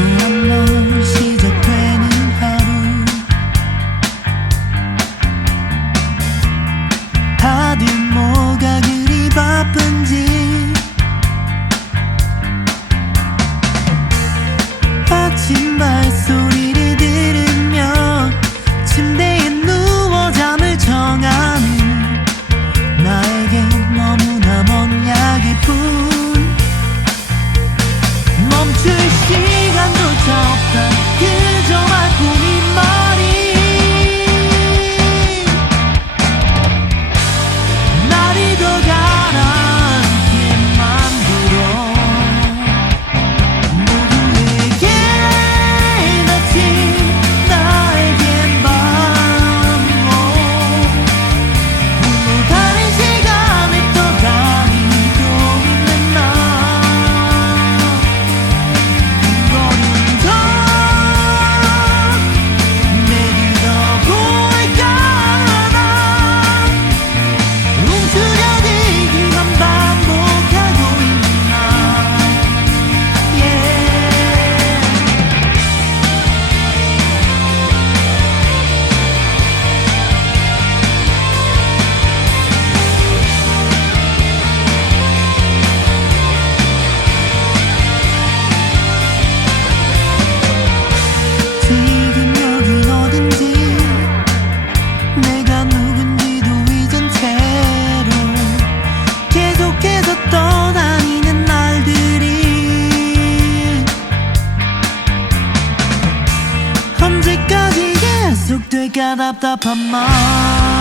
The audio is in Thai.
Ooh. がだったパマ